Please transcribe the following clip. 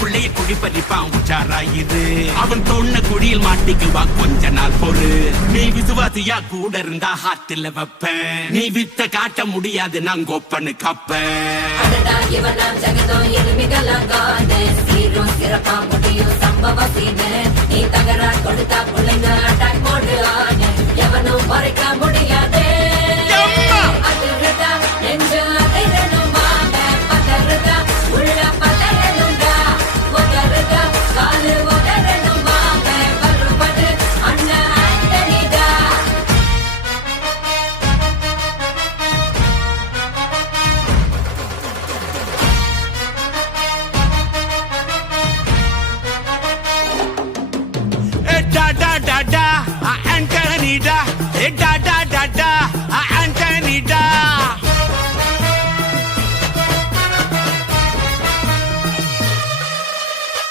பிள்ளைய குழி பறிப்பான் உச்சாராயிரு. அவன் தோண்ண குழியில் மாட்டிக்குவா கொஞ்ச நாள் பொறு. நீ விசுவாசியா கூட இருந்தா ஹாட்டில் வைப்பேன். நீ வித்த காட்ட முடியாது நான் கொப்பனு கப்பேன். சிறப்பா முடியும் சம்பவ சீனு. நீ தகரா கொடுத்தா